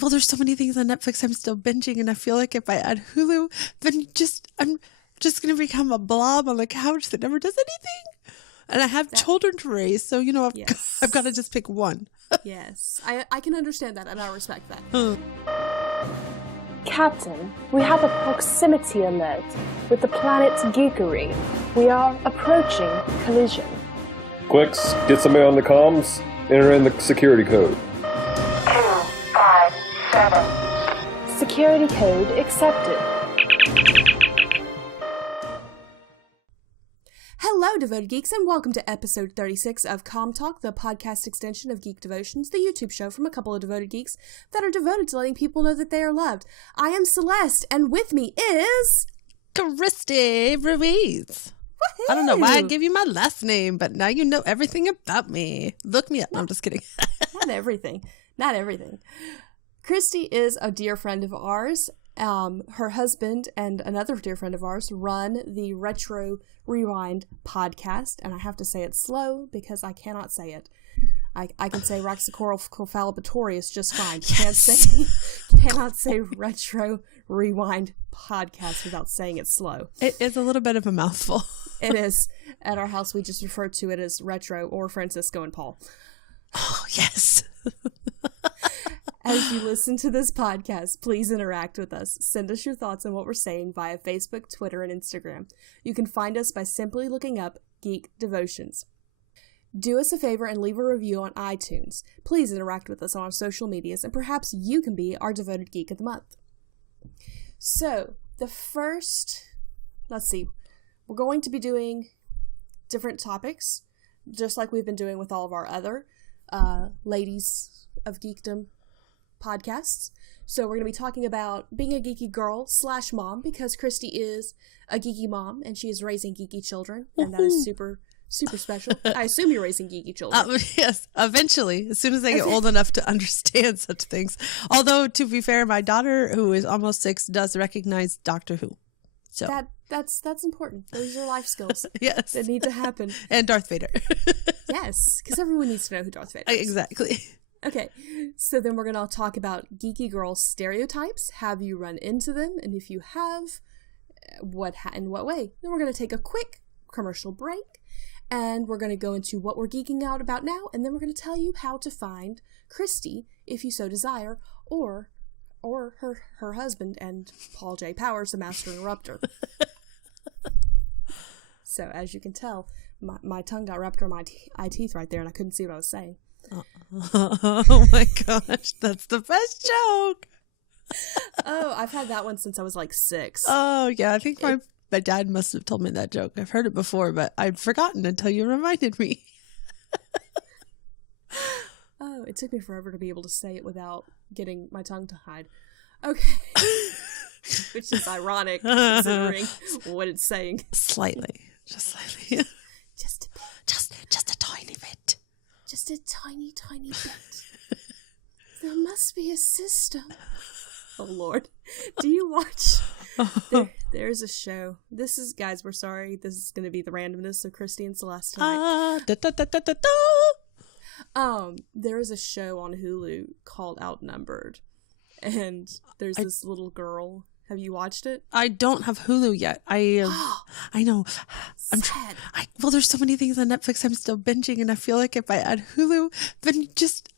Well, there's so many things on Netflix I'm still binging, and I feel like if I add Hulu, then I'm just going to become a blob on the couch that never does anything. And I have children to raise, so, I've got to just pick one. Yes, I can understand that, and I respect that. Captain, we have a proximity alert with the planet Geekery. We are approaching collision. Quicks, get somebody on the comms, enter in the security code. 257. Security code accepted. Hello, devoted geeks, and welcome to episode 36 of Comm Talk, the podcast extension of Geek Devotions, the YouTube show from a couple of devoted geeks that are devoted to letting people know that they are loved. I am Celeste, and with me is... Kristy Ruiz. Woo-hoo! I don't know why I give you my last name, but now you know everything about me. Look me up. No, I'm just kidding. Not everything. Not everything. Kristy is a dear friend of ours. Her husband and another dear friend of ours run the Retro Rewind podcast, and I have to say it slow because I cannot say it. I can say Raxacorophalabatorius just fine. Yes. Cannot say Retro Rewind podcast without saying it slow. It is a little bit of a mouthful. It is. At our house, we just refer to it as Retro or Francisco and Paul. Oh, yes. As you listen to this podcast, please interact with us. Send us your thoughts on what we're saying via Facebook, Twitter, and Instagram. You can find us by simply looking up Geek Devotions. Do us a favor and leave a review on iTunes. Please interact with us on our social medias, and perhaps you can be our devoted geek of the month. So, let's see, we're going to be doing different topics, just like we've been doing with all of our other Ladies of Geekdom podcasts. So we're going to be talking about being a geeky girl / mom, because Kristy is a geeky mom and she is raising geeky children, and that is super, super special. I assume you're raising geeky children. Yes, eventually, as soon as they get old enough to understand such things. Although, to be fair, my daughter, who is almost 6, does recognize Doctor Who. So that's important. Those are life skills. Yes, that need to happen. And Darth Vader. Yes, because everyone needs to know who Darth Vader is. Exactly. Okay, so then we're going to talk about geeky girl stereotypes. Have you run into them? And if you have, in what way? Then we're going to take a quick commercial break, and we're going to go into what we're geeking out about now, and then we're going to tell you how to find Kristy, if you so desire, or her husband and Paul J. Powers, the Master Interrupter. So, as you can tell, my tongue got wrapped around my teeth right there, and I couldn't see what I was saying. Oh my gosh, that's the best joke. Oh, I've had that one since I was like 6. Oh yeah, I think my dad must have told me that joke. I've heard it before, but I'd forgotten until you reminded me. Oh, it took me forever to be able to say it without getting my tongue tied. Okay. Which is ironic considering what it's saying. Slightly. Just slightly. Just a bit. Just a tiny bit. Just a tiny, tiny bit. There must be a system. Oh, Lord. Do you watch? There's a show. This is, guys, we're sorry. This is going to be the randomness of Kristy and Celeste tonight. There is a show on Hulu called Outnumbered. And there's this little girl. Have you watched it? I don't have Hulu yet. I know. Well, there's so many things on Netflix I'm still binging, and I feel like if I add Hulu, then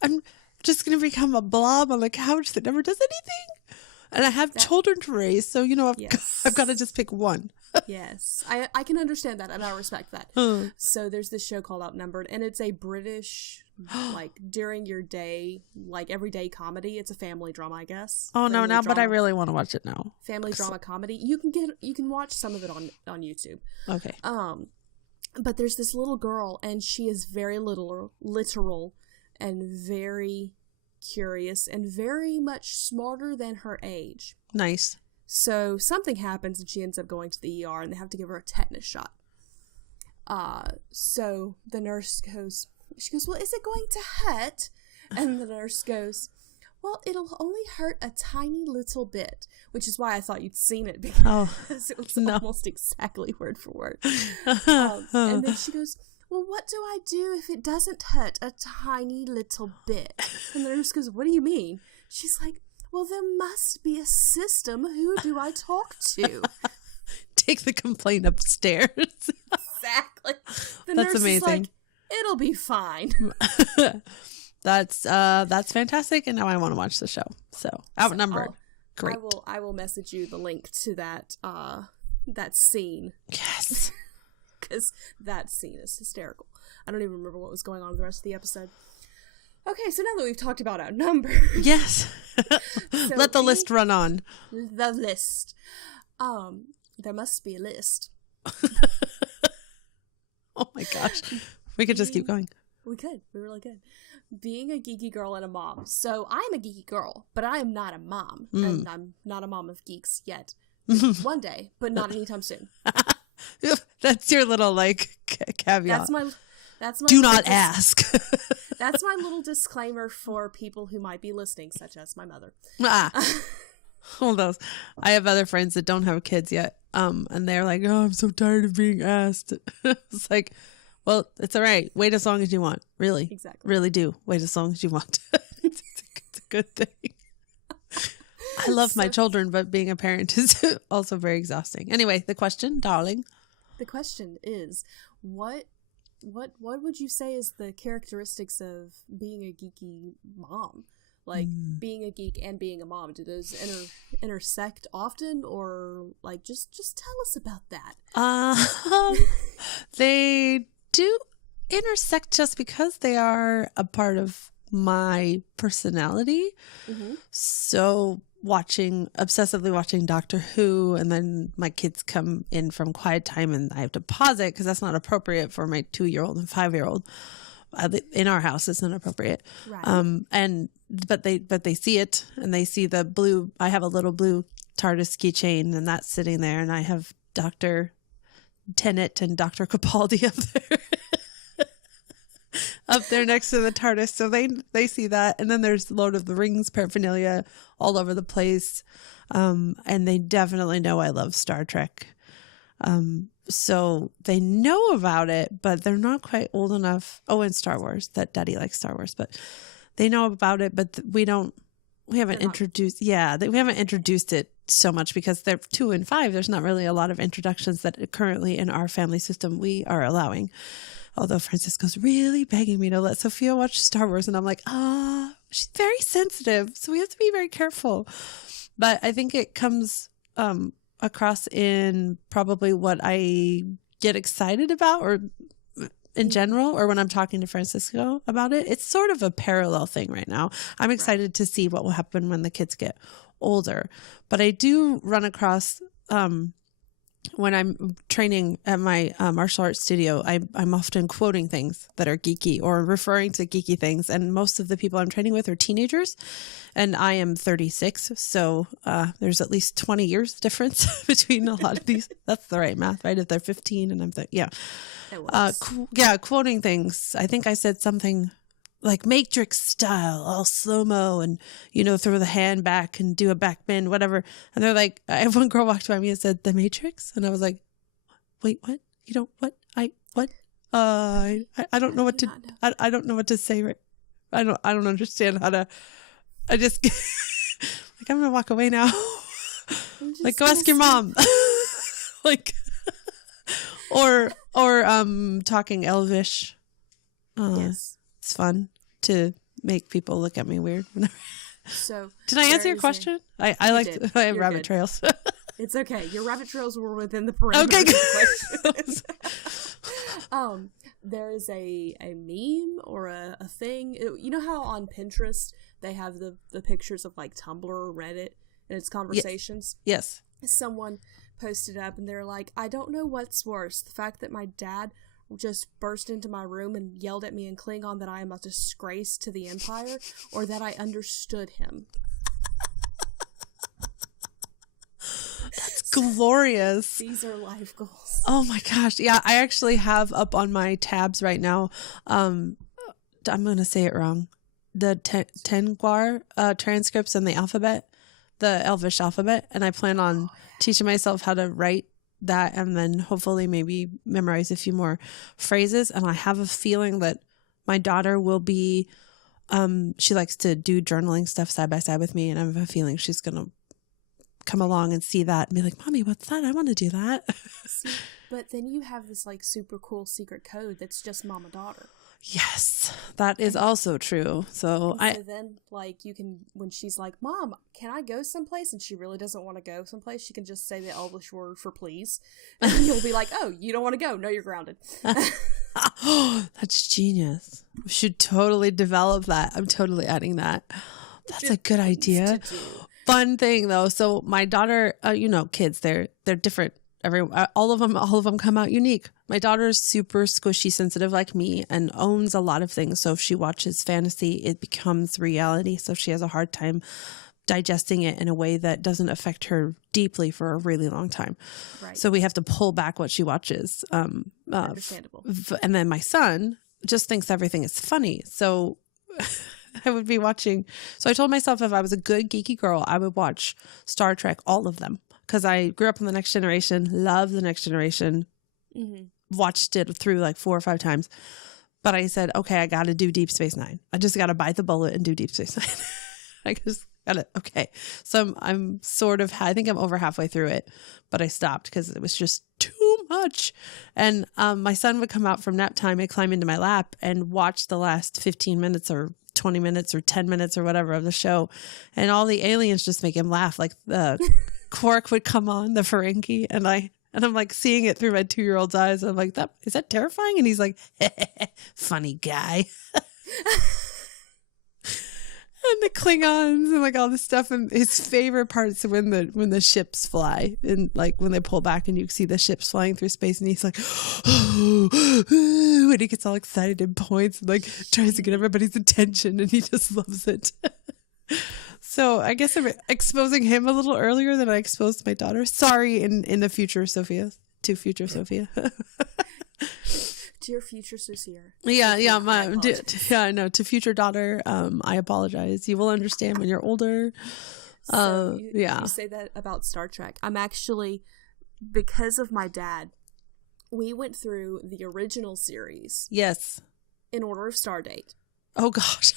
I'm just going to become a blob on the couch that never does anything. And I have children to raise, so I've got to just pick one. Yes, I can understand that, and I respect that. So there's this show called Outnumbered, and it's a British, like, during your day, like, everyday comedy. It's a family drama, I guess. Oh, no, now, but I really want to watch it now. Family drama comedy. You can watch some of it on YouTube. Okay. But there's this little girl, and she is very literal, and very curious, and very much smarter than her age. Nice. So something happens and she ends up going to the ER and they have to give her a tetanus shot. So the nurse goes, well, is it going to hurt? And the nurse goes, well, it'll only hurt a tiny little bit, which is why I thought you'd seen it, because it was almost exactly word for word. And then she goes, well, what do I do if it doesn't hurt a tiny little bit? And the nurse goes, what do you mean? She's like, well, there must be a system. Who do I talk to? Take the complaint upstairs. Exactly. The That's nurse amazing. is like, it'll be fine. That's fantastic, and now I want to watch the show. So outnumbered. Great. I will message you the link to that that scene. Yes. Because that scene is hysterical. I don't even remember what was going on the rest of the episode. Okay, so now that we've talked about our number. Yes. So Let the list run on. The list. There must be a list. Oh my gosh. We could just keep going. We could. We really could. Being a geeky girl and a mom. So I'm a geeky girl, but I am not a mom. And I'm not a mom of geeks yet. One day, but not anytime soon. That's your little caveat. That's my Do not ask. That's my little disclaimer for people who might be listening, such as my mother. All those. I have other friends that don't have kids yet. And they're like, oh, I'm so tired of being asked. It's like, well, it's all right. Wait as long as you want. Really. Exactly. Really do. Wait as long as you want. It's a good thing. I love my children, but being a parent is also very exhausting. Anyway, the question, darling. The question is, what would you say is the characteristics of being a geeky mom? Like being a geek and being a mom, do those intersect often, or like just tell us about that? They do intersect just because they are a part of my personality. Mm-hmm. So obsessively watching Doctor Who, and then my kids come in from quiet time and I have to pause it because that's not appropriate for my 2-year-old and 5-year-old. In our house, it's not appropriate. Right. But they see it, and they see the blue. I have a little blue TARDIS keychain, and that's sitting there, and I have Dr. Tennant and Dr. Capaldi up there next to the TARDIS. So they see that, and then there's Lord of the Rings paraphernalia all over the place, and they definitely know I love Star Trek. So they know about it, but they're not quite old enough. Oh, and Star Wars, that Daddy likes Star Wars, but they know about it, but we haven't introduced it so much because they're 2 and 5. There's not really a lot of introductions that currently in our family system we are allowing. Although Francisco's really begging me to let Sophia watch Star Wars, and I'm like, she's very sensitive, so we have to be very careful. But I think it comes across in probably what I get excited about, or in general, or when I'm talking to Francisco about it. It's sort of a parallel thing right now. I'm excited to see what will happen when the kids get older. But I do run across, when I'm training at my martial arts studio, I'm often quoting things that are geeky or referring to geeky things. And most of the people I'm training with are teenagers, and I am 36. So there's at least 20 years difference between a lot of these. That's the right math, right? If they're 15 and I'm quoting things. I think I said something like Matrix style, all slow-mo, and, throw the hand back and do a back bend, whatever. And they're like, I have one girl walked by me and said, The Matrix? And I was like, wait, what? You don't, what? What? I don't know what to, I don't know what to say, right? I don't understand how to, I just, like, I'm going to walk away now. Like, go ask your mom. Like, or talking Elvish. Yes. It's fun to make people look at me weird. So did I answer your question? I have rabbit trails. It's okay. Your rabbit trails were within the parameters of the question. There is a meme or a thing. You know how on Pinterest they have the pictures of like Tumblr or Reddit and its conversations? Yes. Someone posted up and they're like, I don't know what's worse, the fact that my dad just burst into my room and yelled at me in Klingon that I am a disgrace to the Empire, or that I understood him. That's glorious. These are life goals. Oh my gosh. Yeah, I actually have up on my tabs right now, I'm going to say it wrong, the Tengwar transcripts and the alphabet, the Elvish alphabet, and I plan on teaching myself how to write that, and then hopefully maybe memorize a few more phrases. And I have a feeling that my daughter will be She likes to do journaling stuff side by side with me, and I have a feeling she's going to come along and see that and be like, Mommy, what's that? I want to do that. See, but then you have this like super cool secret code that's just mama-daughter. Yes, that is also true. So then like you can, when she's like, Mom, can I go someplace? And she really doesn't want to go someplace, she can just say the Elvish word for please. And you'll be like, oh, you don't want to go. No, you're grounded. That's genius. We should totally develop that. I'm totally adding that. That's a good idea. Fun thing though. So my daughter, kids, they're different. All of them come out unique. My daughter is super squishy sensitive like me and owns a lot of things. So if she watches fantasy, it becomes reality. So she has a hard time digesting it in a way that doesn't affect her deeply for a really long time. Right. So we have to pull back what she watches. Understandable. And then my son just thinks everything is funny. So I would be watching. So I told myself if I was a good geeky girl, I would watch Star Trek, all of them. Because I grew up on The Next Generation, loved The Next Generation, watched it through like 4 or 5 times. But I said, okay, I got to do Deep Space Nine. I just got to bite the bullet and do Deep Space Nine. I just got it. Okay. So I'm sort of, I think I'm over halfway through it, but I stopped because it was just too much. And my son would come out from nap time and climb into my lap and watch the last 15 minutes or 20 minutes or 10 minutes or whatever of the show. And all the aliens just make him laugh. Like the Quark would come on, the Ferengi, and I'm like seeing it through my 2-year-old's eyes. I'm like, is that terrifying? And he's like, funny guy. And the Klingons and like all this stuff, and his favorite parts when the ships fly and like when they pull back and you see the ships flying through space, and he's like, and he gets all excited and points and like tries to get everybody's attention, and he just loves it. So I guess I'm exposing him a little earlier than I exposed my daughter. Sorry, in the future, Sophia. To future Sophia. Dear future Sophia. Yeah, I know. To future daughter, I apologize. You will understand when you're older. You say that about Star Trek. I'm actually, because of my dad, we went through the original series. Yes. In order of star date. Oh, gosh.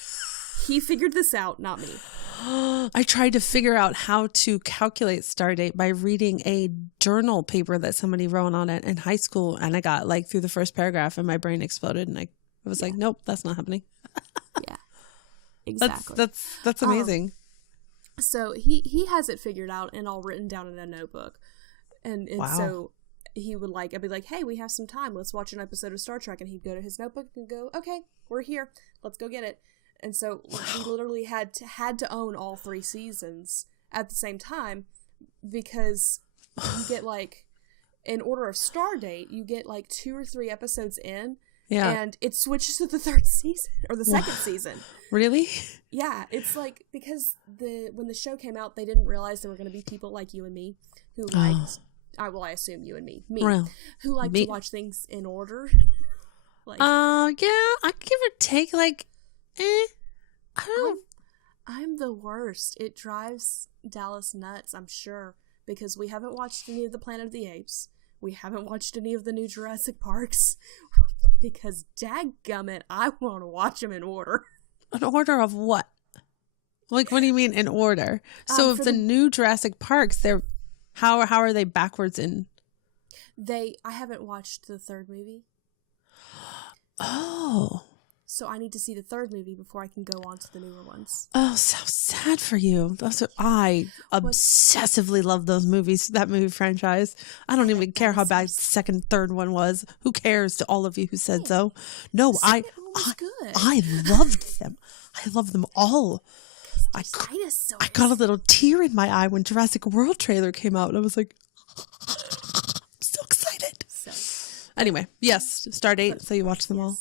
He figured this out, not me. I tried to figure out how to calculate stardate by reading a journal paper that somebody wrote on it in high school, and I got like through the first paragraph and my brain exploded, and I was like, nope, that's not happening. Yeah, exactly. That's amazing. So he has it figured out and all written down in a notebook, and wow. So he would I'd be like, hey, we have some time, let's watch an episode of Star Trek, and he'd go to his notebook and go, okay, we're here, let's go get it. And so we literally had to own all 3 seasons at the same time, because you get like, in order of star date, you get like 2 or 3 episodes in, and it switches to the 3rd season or the 2nd season. Really? Yeah, it's like, because when the show came out, they didn't realize there were going to be people like you and me who liked, I assume you and me, who like to watch things in order. Like, yeah, I give or take like. I don't know. I'm the worst. It drives Dallas nuts, I'm sure, because we haven't watched any of the Planet of the Apes. We haven't watched any of the new Jurassic Parks, because dadgummit, I want to watch them in order. An order of what? Like, what do you mean in order? So if the new Jurassic Parks, how are they backwards in? I haven't watched the 3rd movie. Oh. So I need to see the 3rd movie before I can go on to the newer ones. Oh, so sad for you. I obsessively love those movies, that movie franchise. I don't even care how bad the 2nd, 3rd one was. Who cares to all of you who said so? No, I loved them. I love them all. I got a little tear in my eye when Jurassic World trailer came out, and I was like, I'm so excited. Anyway, yes, Stardate. So you watched them all.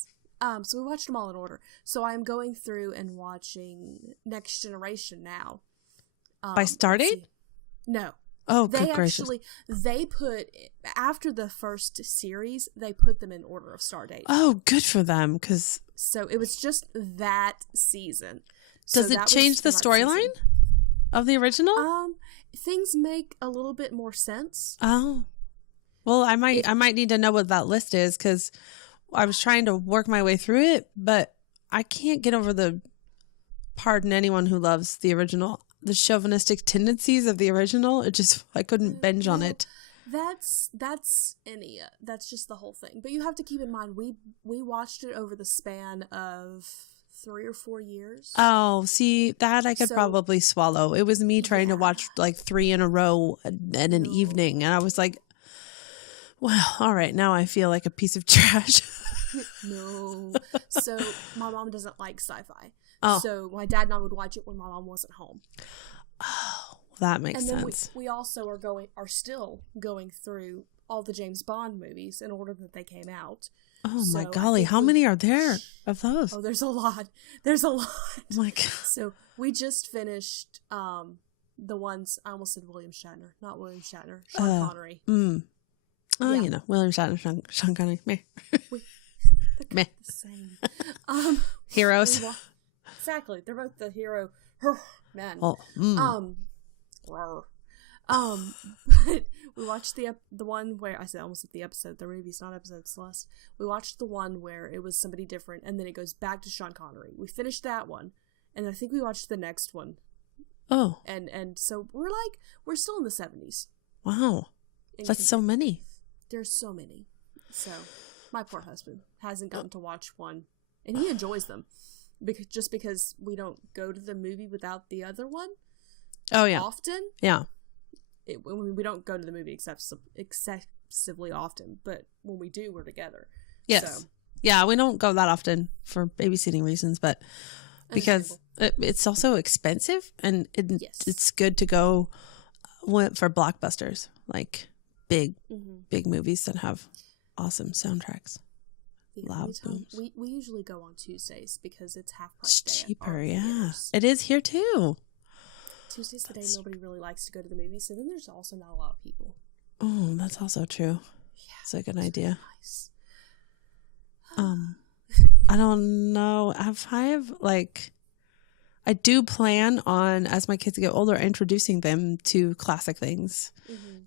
So we watched them all in order. So I'm going through and watching Next Generation now. By Stardate? No. Oh, good gracious. They put, after the first series, they put them in order of Stardate. Oh, good for them, because... So it was just that season. Does it change the storyline of the original? Things make a little bit more sense. Oh. Well, I might need to know what that list is, because... I was trying to work my way through it, but I can't get over the pardon anyone who loves the original. The chauvinistic tendencies of the original, I couldn't binge on it. That's just the whole thing. But you have to keep in mind, we watched it over the span of 3 or 4 years. Oh, see, that I could probably swallow. It was me trying to watch like 3 in a row in an evening, and I was like, well, all right, now I feel like a piece of trash. No. So my mom doesn't like sci-fi. Oh. So my dad and I would watch it when my mom wasn't home. Oh, that makes and then sense. We also are still going through all the James Bond movies in order that they came out. Oh my golly, how many are there of those? Oh, there's a lot. There's a lot. Oh my God. So we just finished the ones, I almost said William Shatner, not William Shatner, Sean Connery. Oh, yeah. William Shatner, Sean Connery. Meh. They're the same. Heroes. Exactly. They're both the hero. Man. Oh, but we watched the one where I said almost at the episode. The movie's not episode, Celeste. We watched the one where it was somebody different, and then it goes back to Sean Connery. We finished that one, and I think we watched the next one. Oh, and so we're still in the 70s. Wow, that's so many. There's so many. So my poor husband hasn't gotten to watch one, and he enjoys them, because we don't go to the movie without the other one. Oh yeah, often. Yeah. We don't go to the movie excessively often, but when we do, we're together. Yes. So. Yeah, we don't go that often for babysitting reasons, but because it's also expensive, and it's good to go for blockbusters, like big movies that have awesome soundtracks. Loud booms. We usually go on Tuesdays because it's half price. It's cheaper, yeah. It is here too. Tuesday's the day nobody really likes to go to the movies, so then there's also not a lot of people. Oh, that's also true. Yeah, it's a good idea. Nice. I don't know. I do plan on, as my kids get older, introducing them to classic things.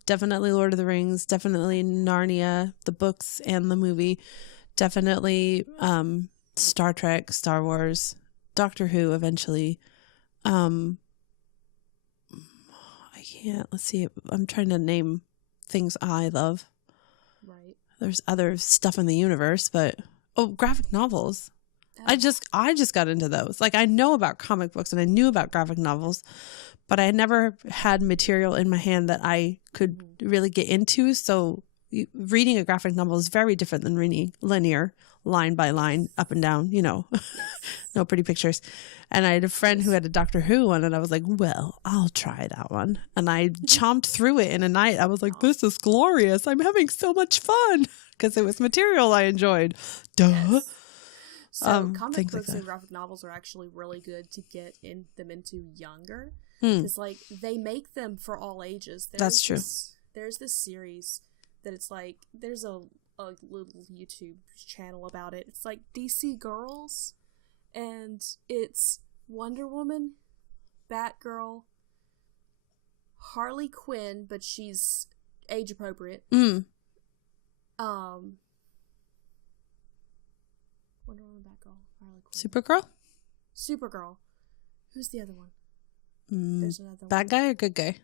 Definitely Lord of the Rings, definitely Narnia, the books and the movie, definitely Star Trek, Star Wars, Doctor Who eventually. Let's see. I'm trying to name things I love. Right. There's other stuff in the universe, but graphic novels. I just got into those. Like, I know about comic books and I knew about graphic novels, but I never had material in my hand that I could really get into. So reading a graphic novel is very different than reading linear, line by line, up and down, no pretty pictures. And I had a friend who had a Doctor Who one, and I was like, well, I'll try that one. And I chomped through it in a night. I was like, this is glorious. I'm having so much fun, because it was material I enjoyed. Duh. Yes. So comic books like and graphic novels are actually really good to get them into younger. Because they make them for all ages. That's true. There's this series that it's like, there's a little YouTube channel about it. It's like DC Girls, and it's Wonder Woman, Batgirl, Harley Quinn, but she's age appropriate. Wonder Woman, Batgirl, Harley Quinn. Supergirl. Who's the other one? There's another bad guy or good guy?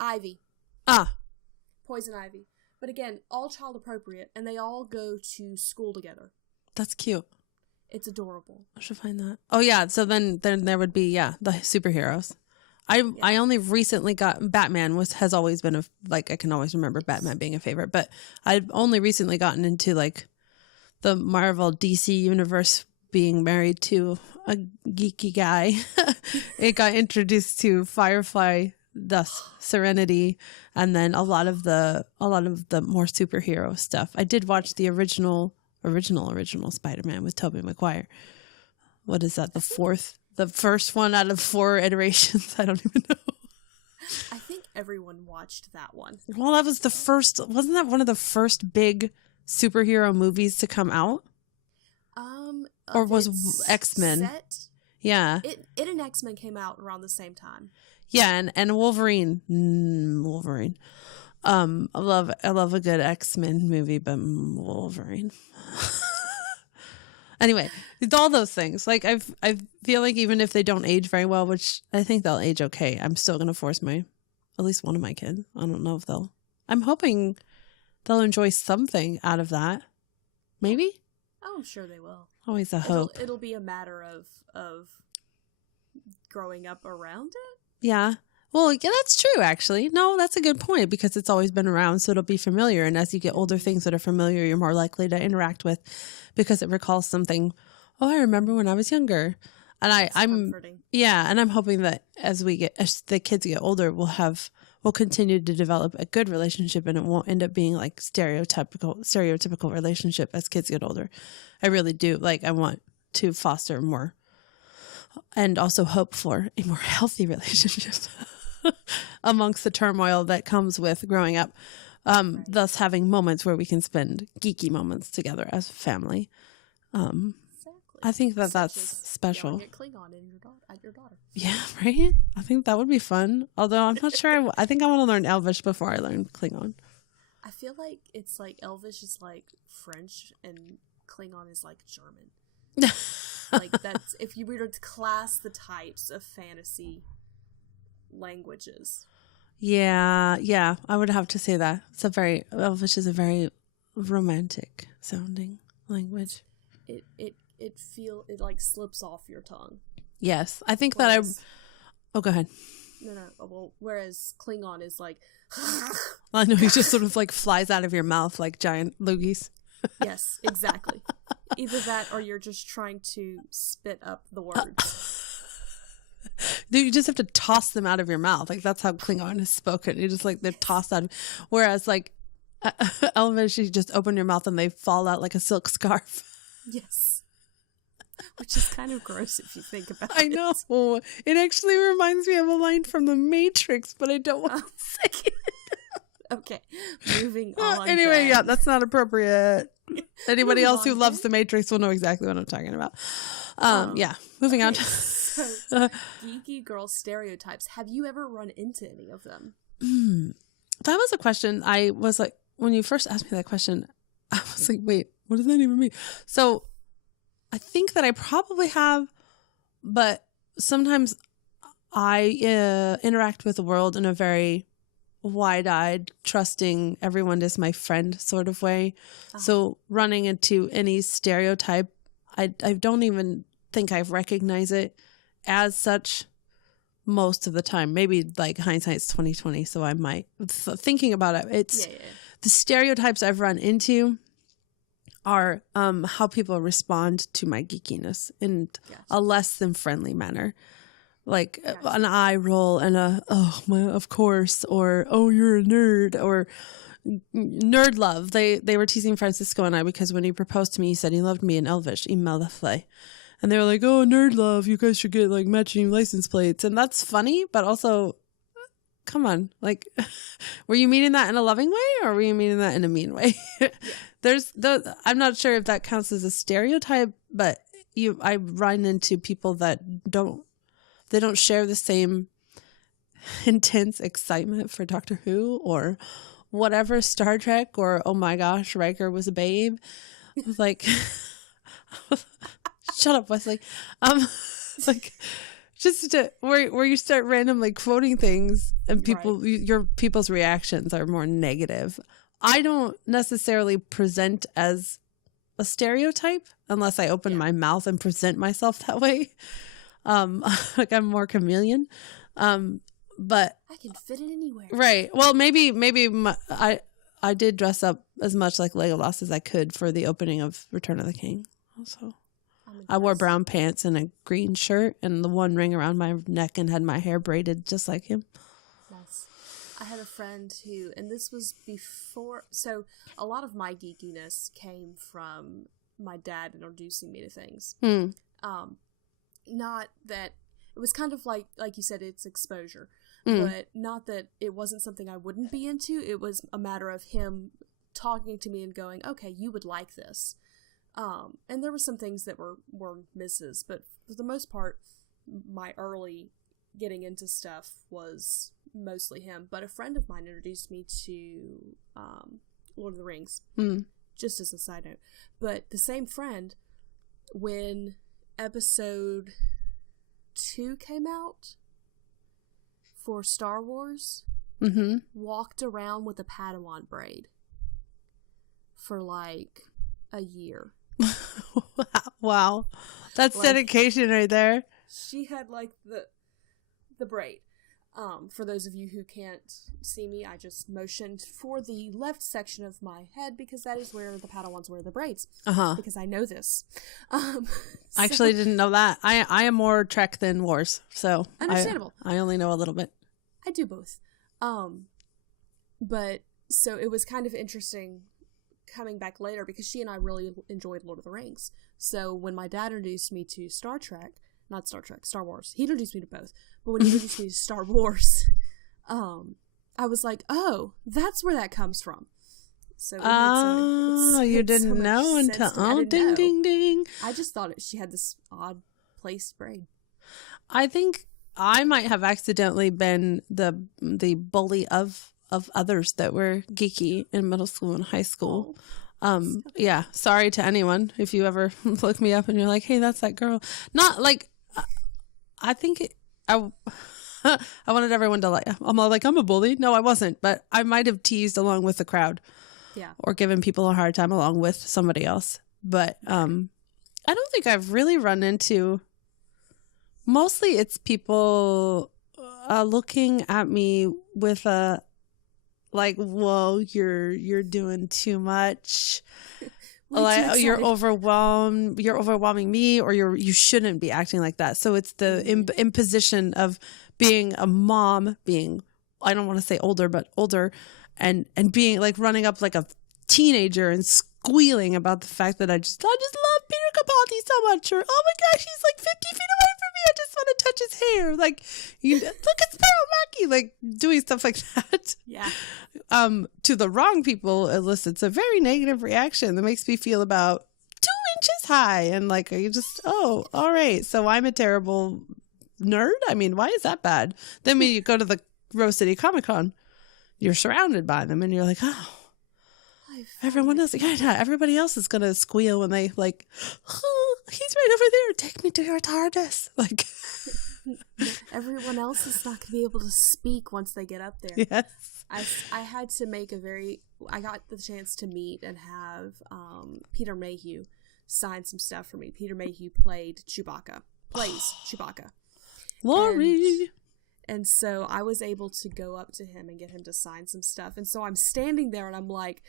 Ivy. Poison Ivy. But again, all child appropriate, and they all go to school together. That's cute. It's adorable. I should find that. Oh yeah, so then there would be the superheroes. I only recently got Batman has always been I can always remember Batman being a favorite, but I've only recently gotten into the Marvel DC universe, being married to a geeky guy. It got introduced to Firefly, thus Serenity, and then a lot of the more superhero stuff. I did watch the original Spider-Man with Tobey Maguire. What is that? The first one out of 4 iterations. I don't even know. I think everyone watched that one. Well, that was the first. Wasn't that one of the first big superhero movies to come out? Or was X-Men? Yeah. It and X-Men came out around the same time. Yeah, and Wolverine. Wolverine. I love a good X-Men movie, but Wolverine. Anyway, it's all those things. Like I feel like even if they don't age very well, which I think they'll age okay, I'm still gonna force at least one of my kids. I don't know if I'm hoping they'll enjoy something out of that. Maybe. Oh, I'm sure they will. Always a hope. It'll be a matter of growing up around it. Yeah. Well, yeah, that's true, actually. No, that's a good point because it's always been around, so it'll be familiar. And as you get older, things that are familiar, you're more likely to interact with because it recalls something. Oh, I remember when I was younger. And I'm comforting. Yeah, and I'm hoping that as the kids get older, we'll continue to develop a good relationship, and it won't end up being like stereotypical relationship as kids get older. I really do. Like, I want to foster more, and also hope for a more healthy relationship amongst the turmoil that comes with growing up. Right. Thus having moments where we can spend geeky moments together as a family. Exactly. I think that's special. At Klingon at your daughter. Yeah, right? I think that would be fun. Although I'm not sure. I think I want to learn Elvish before I learn Klingon. I feel like it's like Elvish is like French and Klingon is like German. Like that's if you were to class the types of fantasy languages. Yeah, I would have to say that. Elvish is a very romantic sounding language. It like slips off your tongue. Yes, I think go ahead. No. Well, whereas Klingon is like. I know, he just sort of like flies out of your mouth like giant loogies. Yes, exactly. Either that, or you're just trying to spit up the words. You just have to toss them out of your mouth. Like that's how Klingon is spoken. You just like they're tossed out. Whereas like Elvish, you just open your mouth and they fall out like a silk scarf. Yes. Which is kind of gross if you think about it. I know. It actually reminds me of a line from The Matrix, but I don't want to say it. Okay. Moving on. Anyway, yeah, that's not appropriate. Anybody else who loves The Matrix will know exactly what I'm talking about. Yeah, moving on. So, Geeky Girl Stereotypes. Have you ever run into any of them? That was a question. I was like, when you first asked me that question, I was like, wait, what does that even mean? So I think that I probably have, but sometimes I interact with the world in a very wide-eyed, trusting, everyone is my friend sort of way. So running into any stereotype, I don't even think I recognize it as such most of the time. Maybe like hindsight's 2020, so I might thinking about it. It's the stereotypes I've run into are how people respond to my geekiness in a less than friendly manner. Like an eye roll and of course, or oh, you're a nerd, or nerd love. They were teasing Francisco and I because when he proposed to me, he said he loved me in Elvish, Imelafle. And they were like, oh, nerd love, you guys should get like matching license plates. And that's funny, but also, come on, like, were you meaning that in a loving way or were you meaning that in a mean way? I'm not sure if that counts as a stereotype, but I run into people that don't share the same intense excitement for Doctor Who or whatever, Star Trek, or oh my gosh, Riker was a babe. I was like, shut up, Wesley. Like, just where you start randomly quoting things and your people's reactions are more negative. I don't necessarily present as a stereotype unless I open my mouth and present myself that way. Like I'm more chameleon. But I can fit it anywhere. Right. Well, maybe I did dress up as much like Legolas as I could for the opening of Return of the King. Also, I wore brown pants and a green shirt and the one ring around my neck and had my hair braided just like him. Nice. I had a friend who, and this was before, so a lot of my geekiness came from my dad introducing me to things. Not that it was kind of like you said, it's exposure, but not that it wasn't something I wouldn't be into. It was a matter of him talking to me and going, okay, you would like this. And there were some things that were misses, but for the most part, my early getting into stuff was mostly him. But a friend of mine introduced me to Lord of the Rings, just as a side note. But the same friend when episode 2 came out for Star Wars, walked around with a Padawan braid for like a year. Wow. That's like, dedication right there. She had like the braid. For those of you who can't see me, I just motioned for the left section of my head because that is where the Padawans wear the braids. Because I know this. I actually didn't know that. I am more Trek than Wars, so understandable. I only know a little bit. I do both. But so it was kind of interesting coming back later because she and I really enjoyed Lord of the Rings. So when my dad introduced me to Star Wars. He introduced me to both. But when he introduced me to Star Wars, I was like, oh, that's where that comes from. So you didn't know until ding ding ding. I just thought she had this odd placed braid. I think I might have accidentally been the bully of others that were geeky in middle school and high school. Yeah, sorry to anyone if you ever look me up and you're like, hey, that's that girl. Not like, I think I wanted everyone to like, I'm a bully. No, I wasn't, but I might have teased along with the crowd. Yeah. Or given people a hard time along with somebody else. But I don't think I've really run into, mostly it's people looking at me with a, like, whoa, you're doing too much. Like, you're overwhelming me, or you shouldn't be acting like that. So it's the imposition of being a mom, being, I don't want to say older, but older, and being like running up like a teenager and squealing about the fact that I just love Peter Capaldi so much, or oh my gosh, he's like 50 feet away from me, I just want to touch his hair, like, look at Sparrow Mackie, like doing stuff like that. Yeah. To the wrong people elicits a very negative reaction that makes me feel about 2 inches high, and like, you just, oh, all right, so I'm a terrible nerd. I mean, why is that bad? Then when you go to the Rose City Comic Con, you're surrounded by them, and you're like, oh, everyone else, yeah, everybody else is gonna squeal when they like, oh, he's right over there. Take me to your TARDIS. Like, everyone else is not gonna be able to speak once they get up there. Yes, I had to make I got the chance to meet and have Peter Mayhew sign some stuff for me. Peter Mayhew plays Chewbacca. Lori. And so I was able to go up to him and get him to sign some stuff. And so I'm standing there and I'm like,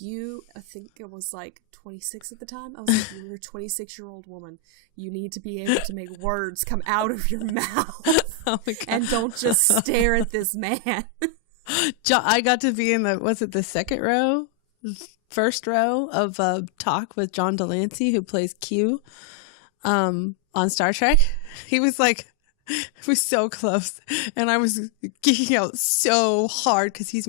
I think it was like 26 at the time. I was like, you're a 26-year-old woman. You need to be able to make words come out of your mouth. Oh my God. And don't just stare at this man. I got to be in the first row of talk with John Delancey, who plays Q on Star Trek. He was like, it was so close, and I was geeking out so hard because he's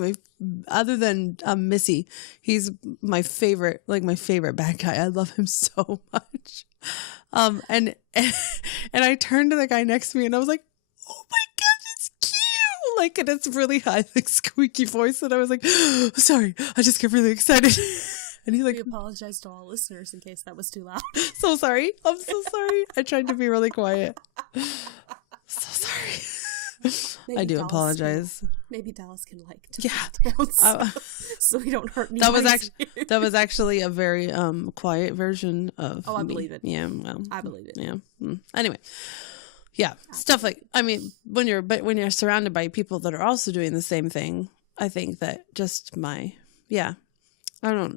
other than Missy, he's my favorite bad guy. I love him so much. And I turned to the guy next to me and I was like, oh my God, it's cute. Like, and it's really high, like squeaky voice. And I was like, oh, sorry, I just get really excited. And he's like, we apologize to all listeners in case that was too loud. So sorry. I'm so sorry. I tried to be really quiet. So sorry. I do apologize. Maybe Dallas can like down so we don't hurt me. That was actually a very quiet version of I believe it. Yeah, well, I believe it. Yeah. Anyway. Yeah, stuff like, I mean, when you're surrounded by people that are also doing the same thing, I think that just I'm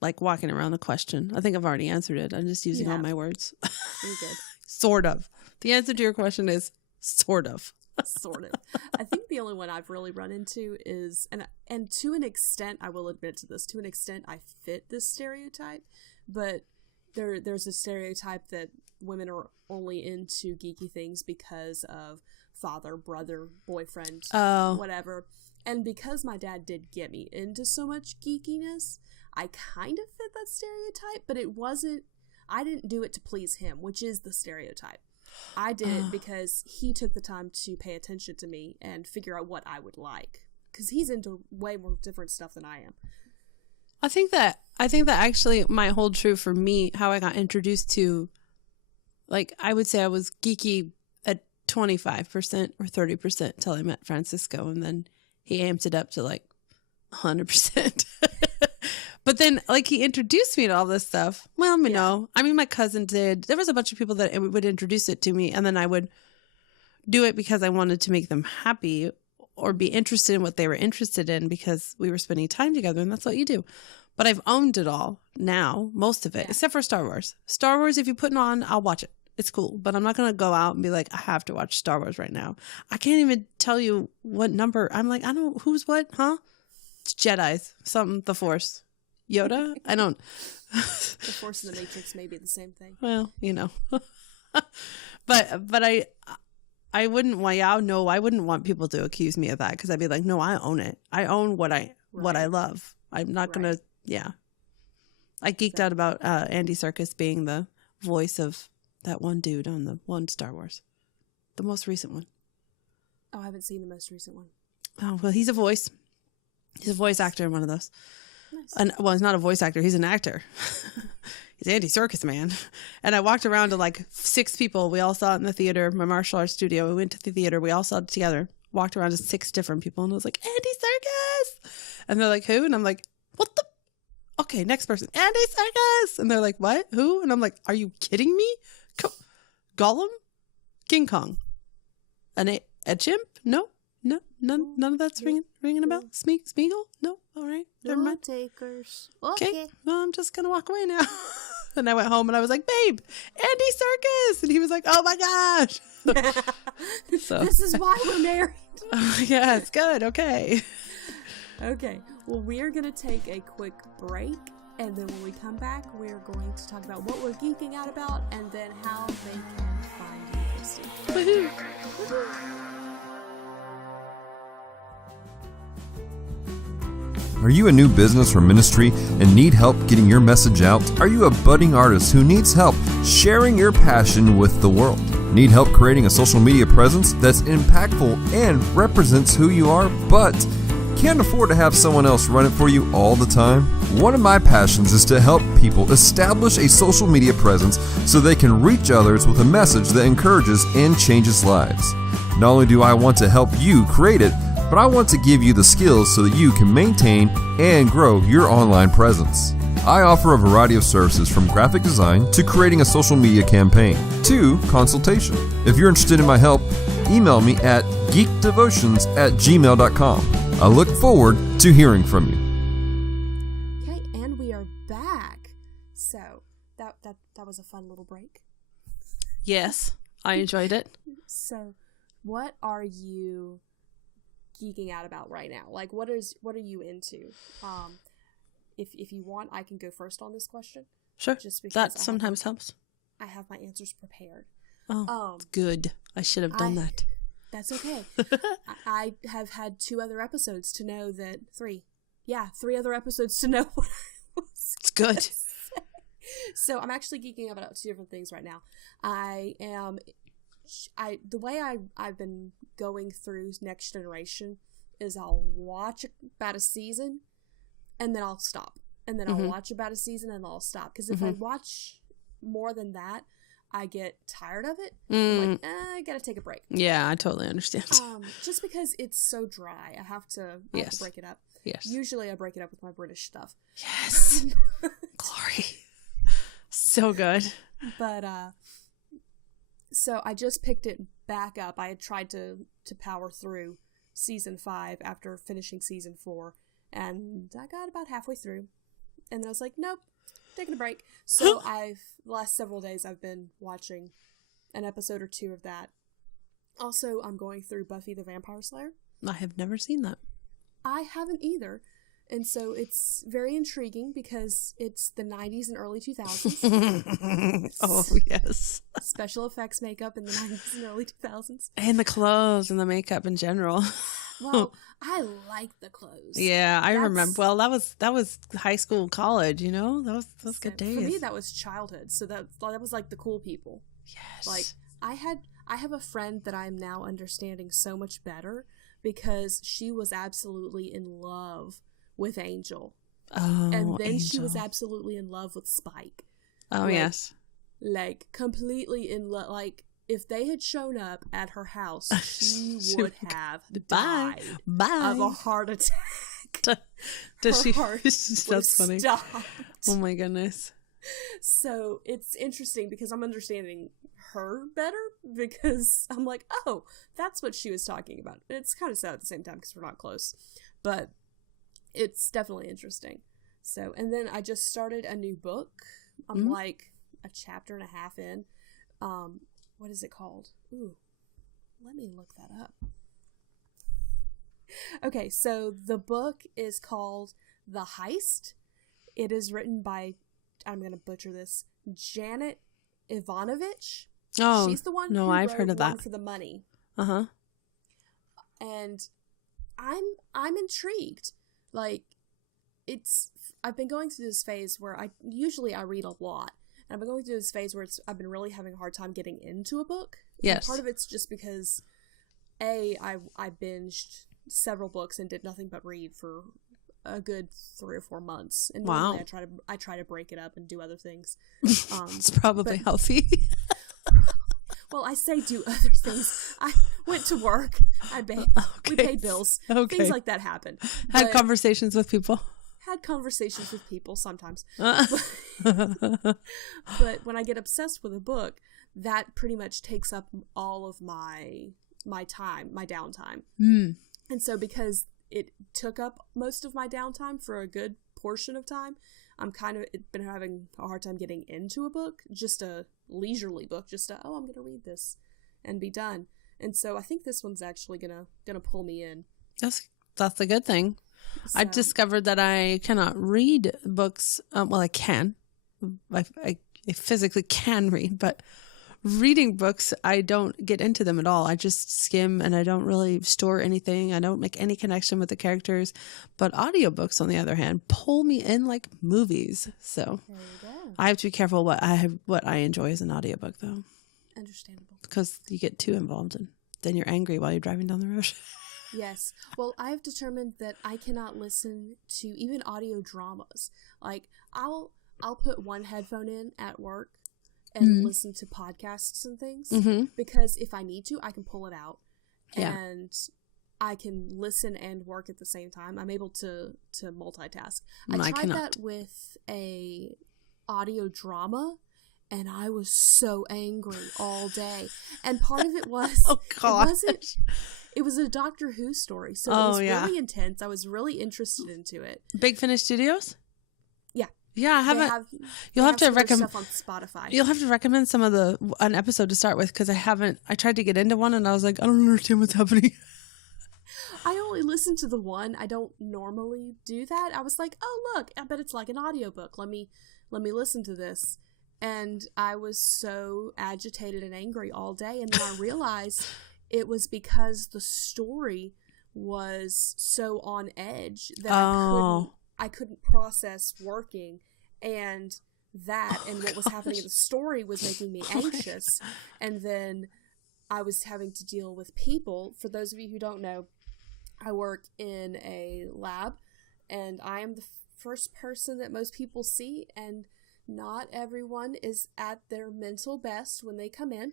like walking around the question. I think I've already answered it. I'm just using all my words. You're good. Sort of. The answer to your question is sort of. Sort of. I think the only one I've really run into is, and to an extent, I will admit to this, to an extent I fit this stereotype, but there's a stereotype that women are only into geeky things because of father, brother, boyfriend, whatever. And because my dad did get me into so much geekiness, I kind of fit that stereotype, but I didn't do it to please him, which is the stereotype. I did it because he took the time to pay attention to me and figure out what I would like. Because he's into way more different stuff than I am. I think that actually might hold true for me, how I got introduced to, like, I would say I was geeky at 25% or 30% till I met Francisco, and then he amped it up to like 100%. But then, like, he introduced me to all this stuff. Well, no, I mean, my cousin did. There was a bunch of people that would introduce it to me, and then I would do it because I wanted to make them happy or be interested in what they were interested in because we were spending time together, and that's what you do. But I've owned it all now, most of it, except for Star Wars. Star Wars, if you put it on, I'll watch it. It's cool. But I'm not going to go out and be like, I have to watch Star Wars right now. I can't even tell you what number. I'm like, I don't know who's what, huh? It's Jedi's, something, the Force. Yoda? I don't. The Force and the Matrix may be the same thing. Well, you know. but I wouldn't want, I wouldn't want people to accuse me of that, because I'd be like, no, I own it. I own what I love. I'm not going to, I geeked out about Andy Serkis being the voice of that one dude on the one Star Wars. The most recent one. Oh, I haven't seen the most recent one. Oh, well, he's a voice. He's a voice actor in one of those. Nice. And, well, he's not a voice actor. He's an actor. He's Andy Serkis, man. And I walked around to like 6 people. We all saw it in the theater, my martial arts studio. We went to the theater. We all saw it together. Walked around to 6 different people. And I was like, Andy Serkis. And they're like, who? And I'm like, what the? Okay, next person. Andy Serkis. And they're like, what? Who? And I'm like, are you kidding me? Gollum? King Kong? A chimp? No. None of that's ringing a bell. Smeagol? No. All right. Never mind. Takers. Okay. Well, I'm just gonna walk away now. And I went home and I was like, babe, Andy Serkis. And he was like, oh my gosh. So this is why we're married. Yeah, it's good. Okay. Okay. Well, we're gonna take a quick break, and then when we come back, we're going to talk about what we're geeking out about, and then how they can find you, Kristy. Woohoo. Woohoo. Are you a new business or ministry and need help getting your message out? Are you a budding artist who needs help sharing your passion with the world? Need help creating a social media presence that's impactful and represents who you are, but can't afford to have someone else run it for you all the time? One of my passions is to help people establish a social media presence so they can reach others with a message that encourages and changes lives. Not only do I want to help you create it, but I want to give you the skills so that you can maintain and grow your online presence. I offer a variety of services from graphic design to creating a social media campaign to consultation. If you're interested in my help, email me at geekdevotions@gmail.com. I look forward to hearing from you. Okay, and we are back. So that was a fun little break. Yes, I enjoyed it. So, what are you geeking out about right now? Like, what are you into? If you want, I can go first on this question. Sure. Just because that sometimes helps. I have my answers prepared. Oh, good. I should have done that. That's okay. I have had 2 other episodes to know that 3 other episodes to know what I was. It's good. So I'm actually geeking out about 2 different things right now. The way I've been going through Next Generation is I'll watch about a season and then I'll stop. And then I'll watch about a season and I'll stop. Because if I watch more than that, I get tired of it. I'm like, I gotta take a break. Yeah, I totally understand. Just because it's so dry, I have to break it up. Yes. Usually I break it up with my British stuff. Yes. Glory. So good. But, so I just picked it back up. I had tried to power through season 5 after finishing season 4, and I got about halfway through, and then I was like, nope, taking a break. So the last several days I've been watching an episode or 2 of that. Also, I'm going through Buffy the Vampire Slayer. I have never seen that. I haven't either. And so it's very intriguing because it's the 90s and early 2000s. Oh, yes. Special effects makeup in the 90s and early 2000s. And the clothes and the makeup in general. Well, I like the clothes. Yeah, I remember. Well, that was high school, college, you know? That was good days. For me, that was childhood. So that was like the cool people. Yes. Like, I have a friend that I'm now understanding so much better because she was absolutely in love with Angel Oh, and then she Angel. was absolutely in love with Spike. Oh, like, yes. Like, completely in love. Like, if they had shown up at her house, she would have died of a heart attack. Does she? Heart That's funny. stopped. Oh my goodness. So it's interesting because I'm understanding her better, because I'm like, oh, that's what she was talking about. And it's kind of sad at the same time because we're not close, but it's definitely interesting. So, and then I just started a new book. I'm like a chapter and a half in. What is it called? Ooh, let me look that up. Okay, so the book is called The Heist. It is written by, I'm going to butcher this, Janet Ivanovich. Oh, She's the one no, who I've wrote heard of One that. for the Money. Uh-huh. And I'm intrigued. Like, I've been going through this phase where I read a lot. And I've been going through this phase where I've been really having a hard time getting into a book. Yes. And part of it's just because, I binged several books and did nothing but read for a good 3 or 4 months. And wow. normally I try to break it up and do other things. It's probably healthy. Well, I say do other things. I went to work. We paid bills. Okay. Things like that happen. Had conversations with people. Had conversations with people sometimes. But when I get obsessed with a book, that pretty much takes up all of my time, my downtime. And so because it took up most of my downtime for a good portion of time, I'm been having a hard time getting into a book, just a leisurely book, I'm going to read this and be done. And so I think this one's actually going to pull me in. That's a good thing. So, I discovered that I cannot read books. Well, I can. I physically can read, but reading books, I don't get into them at all. I just skim and I don't really store anything. I don't make any connection with the characters. But audiobooks, on the other hand, pull me in like movies. So there you go. I have to be careful what I enjoy as an audiobook, though. Understandable. Because you get too involved and then you're angry while you're driving down the road. Yes. Well, I've determined that I cannot listen to even audio dramas. Like, I'll put one headphone in at work and listen to podcasts and things, because if I need to, I can pull it out and I can listen and work at the same time. I'm able to multitask. I tried that with a audio drama, and I was so angry all day. And part of it was, it was a Doctor Who story, so it was really intense. I was really interested into it. Big Finish Studios? Yeah. Yeah, I haven't. You'll have to recommend stuff on Spotify. You'll have to recommend some of an episode to start with, because I haven't. I tried to get into one and I was like, I don't understand what's happening. I only listened to the one. I don't normally do that. I was like, oh look, I bet it's like an audiobook. Let me listen to this. And I was so agitated and angry all day, and then I realized it was because the story was so on edge that I couldn't process working, and what was happening in the story was making me anxious. And then I was having to deal with people. For those of you who don't know, I work in a lab, and I am the first person that most people see, and not everyone is at their mental best when they come in.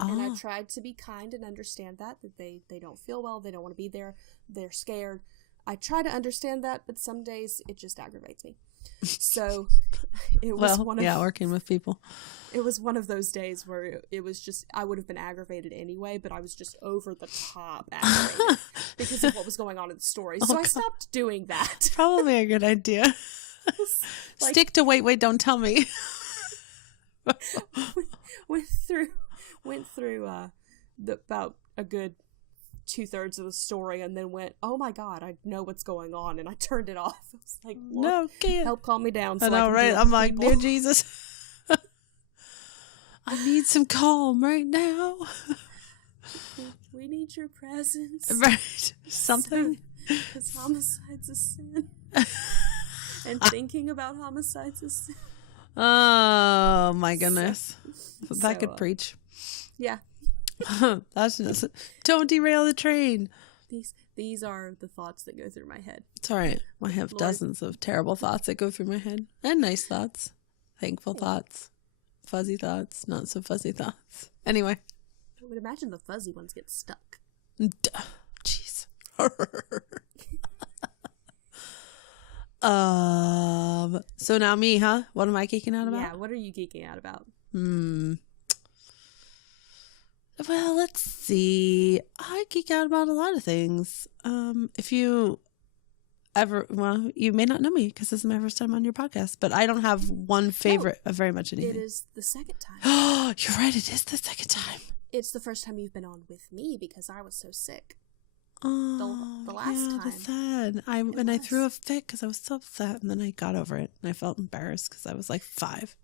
And I tried to be kind and understand that they don't feel well, they don't want to be there, they're scared. I try to understand that, but some days it just aggravates me. So it was working with people. It was one of those days where it was just, I would have been aggravated anyway, but I was just over the top aggravated because of what was going on in the story. So I stopped doing that. Probably a good idea. Like, stick to wait, don't tell me. went through about a good 2/3 of the story, and then went, oh my god, I know what's going on, and I turned it off. I was like, Lord, help calm me down. So I know, right? I'm like, dear Jesus, I need some calm right now. We need your presence. Right. Something. Because homicide's a sin. And thinking about homicide's a sin. Oh my goodness. That could preach. Yeah. That's just, don't derail the train. These are the thoughts that go through my head. It's all right. I have dozens of terrible thoughts that go through my head. And nice thoughts. Thankful thoughts. Fuzzy thoughts. Not so fuzzy thoughts. Anyway. I would imagine the fuzzy ones get stuck. Jeez. So now me, huh? What am I geeking out about? Yeah, what are you geeking out about? Well, let's see. I geek out about a lot of things. If you ever, well, you may not know me because this is my first time on your podcast, but I don't have one favorite of very much anything. It is the second time. Oh, you're right. It is the second time. It's the first time you've been on with me because I was so sick. Oh, the last time. That's sad. I threw a fit because I was so upset, and then I got over it, and I felt embarrassed because I was like 5.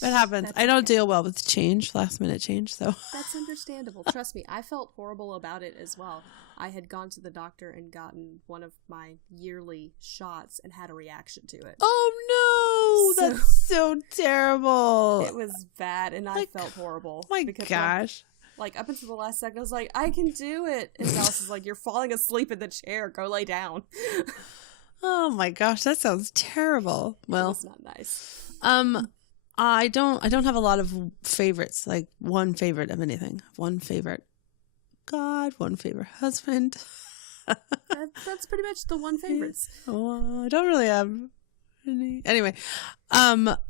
It happens. I don't deal well with change, last minute change, so. That's understandable. Trust me, I felt horrible about it as well. I had gone to the doctor and gotten one of my yearly shots and had a reaction to it. Oh no! That's so terrible. It was bad, and I felt horrible. My gosh. Like, up until the last second, I was like, I can do it. And Dallas is like, you're falling asleep in the chair. Go lay down. Oh my gosh, that sounds terrible. Well, it's not nice. I don't have a lot of favorites, like one favorite of anything. One favorite God, one favorite husband. That's pretty much the one favorites. Oh, I don't really have any. Anyway,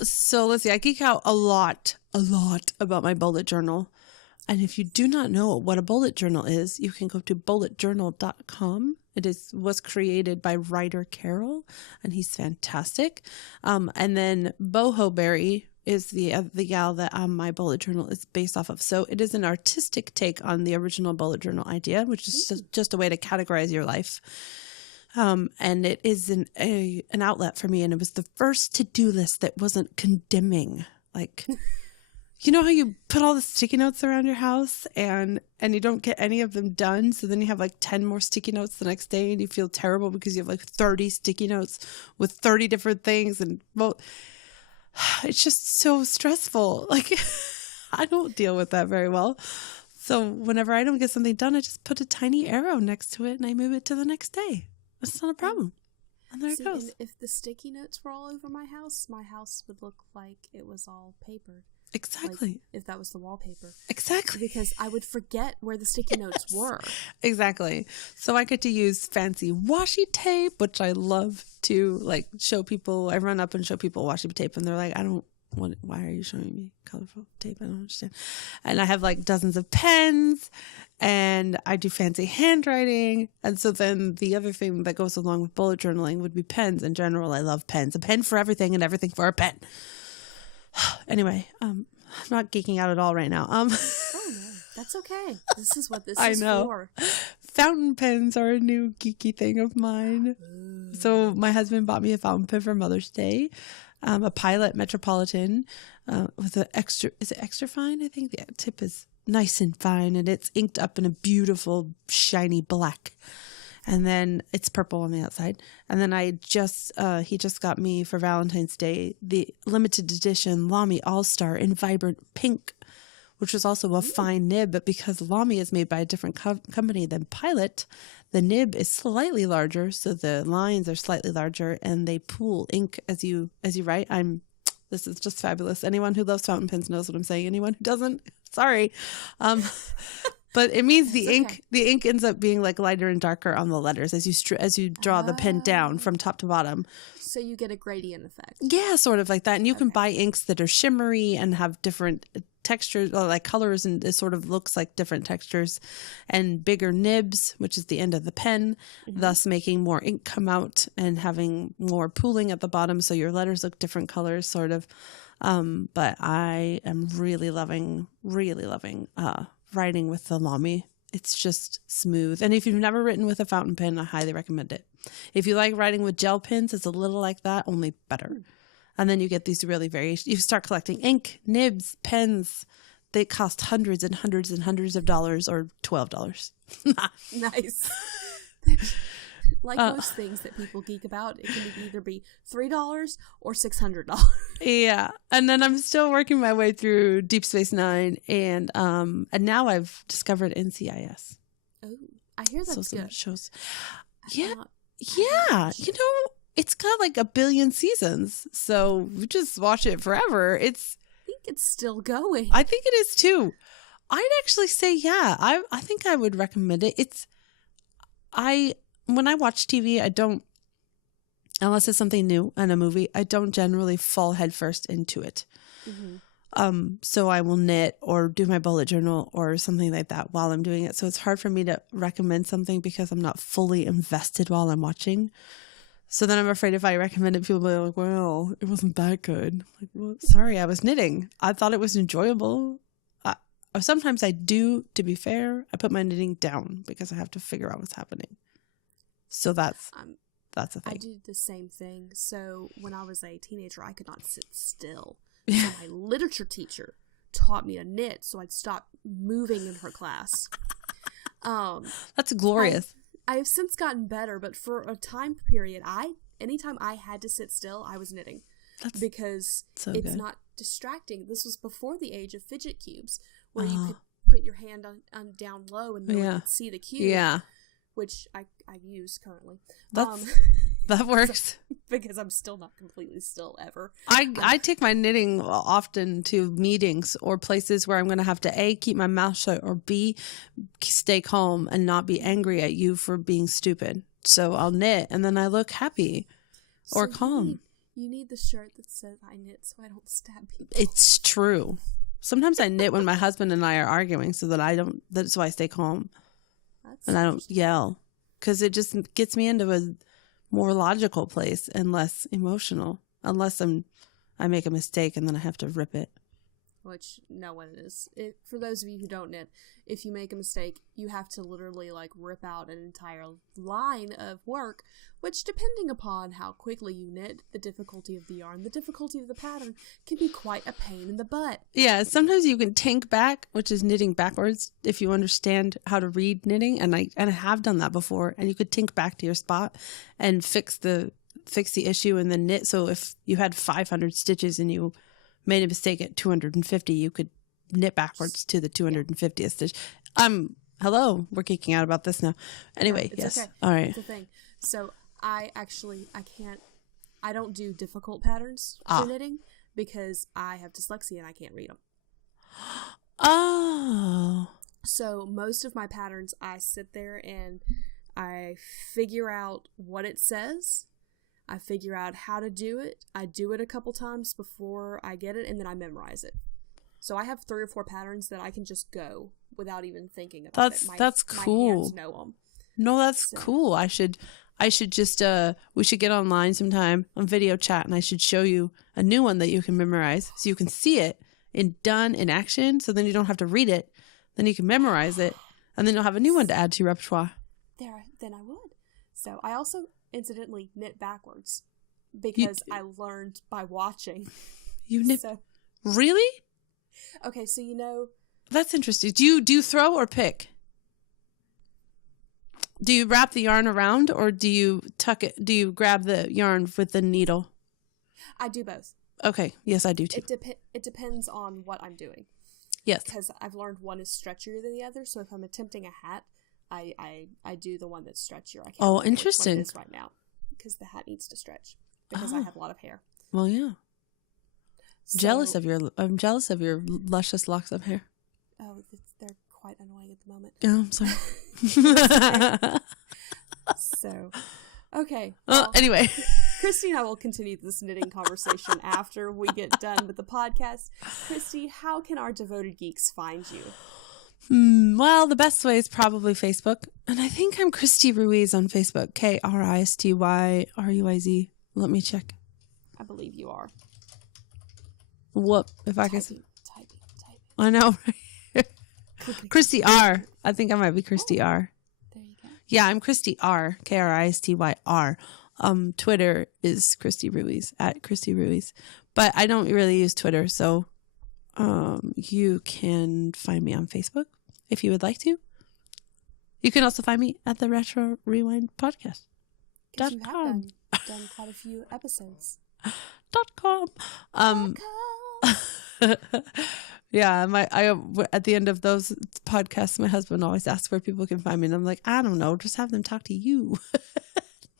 so let's see. I geek out a lot about my bullet journal. And if you do not know what a bullet journal is, you can go to bulletjournal.com. It was created by writer Carol, and he's fantastic. And then Boho Berry is the gal that my bullet journal is based off of. So it is an artistic take on the original bullet journal idea, which is just a way to categorize your life. And it is an outlet for me. And it was the first to-do list that wasn't condemning. Like, you know how you put all the sticky notes around your house and you don't get any of them done. So then you have like 10 more sticky notes the next day and you feel terrible because you have like 30 sticky notes with 30 different things. And well, it's just so stressful. Like, I don't deal with that very well. So whenever I don't get something done, I just put a tiny arrow next to it and I move it to the next day. That's not a problem. And there it goes. If the sticky notes were all over my house would look like it was all papered. Exactly. Like if that was the wallpaper. Exactly. Because I would forget where the sticky notes were. Exactly. So I get to use fancy washi tape, which I love to like show people. I run up and show people washi tape and they're like, why are you showing me colorful tape? I don't understand. And I have like dozens of pens and I do fancy handwriting. And so then the other thing that goes along with bullet journaling would be pens. In general, I love pens. A pen for everything and everything for a pen. Anyway, I'm not geeking out at all right now. Oh no, that's okay. This is what this is for. Fountain pens are a new geeky thing of mine. Ooh. So my husband bought me a fountain pen for Mother's Day, a Pilot Metropolitan with is it extra fine? I think the tip is nice and fine and it's inked up in a beautiful shiny black. And then it's purple on the outside. And then he just got me for Valentine's Day the limited edition Lamy All-Star in vibrant pink, which was also a fine nib. But because Lamy is made by a different company than Pilot, the nib is slightly larger, so the lines are slightly larger, and they pool ink as you write. This is just fabulous. Anyone who loves fountain pens knows what I'm saying. Anyone who doesn't, sorry. But it means the ink ends up being like lighter and darker on the letters as you draw the pen down from top to bottom. So you get a gradient effect. Yeah, sort of like that. And you can buy inks that are shimmery and have different textures or like colors, and it sort of looks like different textures, and bigger nibs, which is the end of the pen, thus making more ink come out and having more pooling at the bottom. So your letters look different colors, sort of. But I am really loving writing with the Lamy. It's just smooth. And if you've never written with a fountain pen, I highly recommend it. If you like writing with gel pens, it's a little like that, only better. And then you get these really you start collecting ink, nibs, pens. They cost hundreds and hundreds and hundreds of dollars, or $12. Nice. Like most things that people geek about, it can either be $3 or $600. Yeah. And then I'm still working my way through Deep Space Nine, and now I've discovered NCIS. Oh. I hear that's some good. shows. Yeah. Yeah. You know, it's got like 1 billion seasons. So we just watch it forever. I think it's still going. I think it is too. I'd actually say, yeah, I think I would recommend it. When I watch TV, I don't, unless it's something new and a movie, I don't generally fall headfirst into it. So I will knit or do my bullet journal or something like that while I'm doing it. So it's hard for me to recommend something because I'm not fully invested while I'm watching. So then I'm afraid if I recommend it, people will be like, well, it wasn't that good. Like, well, sorry, I was knitting. I thought it was enjoyable. Sometimes I do, to be fair, I put my knitting down because I have to figure out what's happening. So that's a thing. I do the same thing. So when I was a teenager, I could not sit still. So my literature teacher taught me to knit, so I'd stop moving in her class. That's glorious. I have since gotten better, but for a time period, anytime I had to sit still, I was knitting. Because so it's good. not distracting. This was before the age of fidget cubes, where you could put your hand on down low and no one could see the cube. Yeah. Which I use currently. That works. Because I'm still not completely still ever. I take my knitting often to meetings or places where I'm going to have to A, keep my mouth shut, or B, stay calm and not be angry at you for being stupid. So I'll knit and then I look happy or calm. You need the shirt that says I knit so I don't stab people. It's true. Sometimes I knit when my husband and I are arguing so that that's why I stay calm. And I don't yell because it just gets me into a more logical place and less emotional, unless I make a mistake and then I have to rip it. Which no one is. For those of you who don't knit, if you make a mistake, you have to literally like rip out an entire line of work, which depending upon how quickly you knit, the difficulty of the yarn, the difficulty of the pattern can be quite a pain in the butt. Yeah, sometimes you can tink back, which is knitting backwards, if you understand how to read knitting, and I have done that before, and you could tink back to your spot and fix the issue and then knit. So if you had 500 stitches and you made a mistake at 250, you could knit backwards to the 250th stitch. Hello, we're geeking out about this now. Anyway, yes. Okay. All right. It's a thing. So I don't do difficult patterns for knitting because I have dyslexia and I can't read them. Oh. So most of my patterns, I sit there and I figure out what it says. I figure out how to do it. I do it a couple times before I get it, and then I memorize it. So I have 3 or 4 patterns that I can just go without even thinking about it. That's cool. My hands know them. No, that's cool. I should just we should get online sometime on video chat, and I should show you a new one that you can memorize so you can see it done in action. So then you don't have to read it. Then you can memorize it, and then you'll have a new one to add to your repertoire. Then I would. So I also incidentally knit backwards because I learned by watching. You knit really? Okay, so that's interesting. Do you throw or pick? Do you wrap the yarn around or do you tuck it? Do you grab the yarn with the needle? I do both. Okay, yes, I do too. It depends on what I'm doing. Yes, because I've learned one is stretchier than the other. So if I'm attempting a hat, I do the one that's stretchier. I can't interesting. Which one it is right now because the hat needs to stretch because I have a lot of hair. Well, yeah. So, I'm jealous of your luscious locks of hair. Oh, they're quite annoying at the moment. Oh, I'm sorry. So, okay. Well, anyway. Kristy and I will continue this knitting conversation after we get done with the podcast. Kristy, how can our devoted geeks find you? Well, the best way is probably Facebook. And I think I'm Kristy Ruiz on Facebook. Kristyruiz. Let me check. I believe you are. Whoop. If I can. Typing. I know. Kristy R. I think I might be Kristy R. There you go. Yeah, I'm Kristy R. Kristyr. Twitter is Kristy Ruiz, at Kristy Ruiz. But I don't really use Twitter, so you can find me on Facebook if you would like to. You can also find me at the Retro Rewind Podcast. Because you have done quite a few episodes. .com. Yeah, at the end of those podcasts, my husband always asks where people can find me, and I'm like, I don't know, just have them talk to you.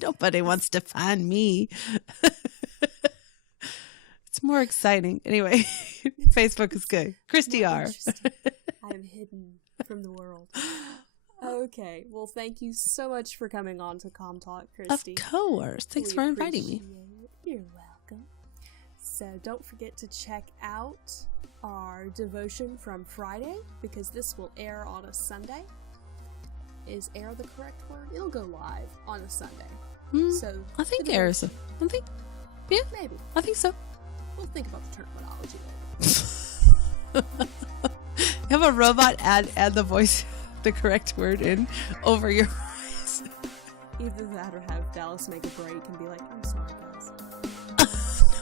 Nobody wants to find me. It's more exciting. Anyway, Facebook is good. Kristy R. I am hidden from the world. Okay, well, thank you so much for coming on to Comm Talk, Kristy. Of course. Thanks for inviting me. You're welcome. So don't forget to check out our devotion from Friday, because this will air on a Sunday. Is air the correct word? It'll go live on a Sunday. So I think air is yeah, maybe. I think so. We'll think about the terminology later. Have a robot add the voice, the correct word in over your voice. Either that or have Dallas make a break and be like, I'm sorry,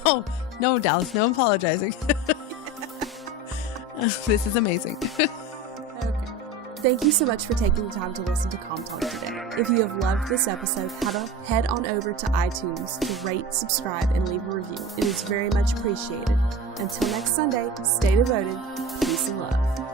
guys. No, Dallas, no apologizing. This is amazing. Okay. Thank you so much for taking the time to listen to Comm Talk today. If you have loved this episode, head on over to iTunes to rate, subscribe, and leave a review. It is very much appreciated. Until next Sunday, stay devoted. Peace and love.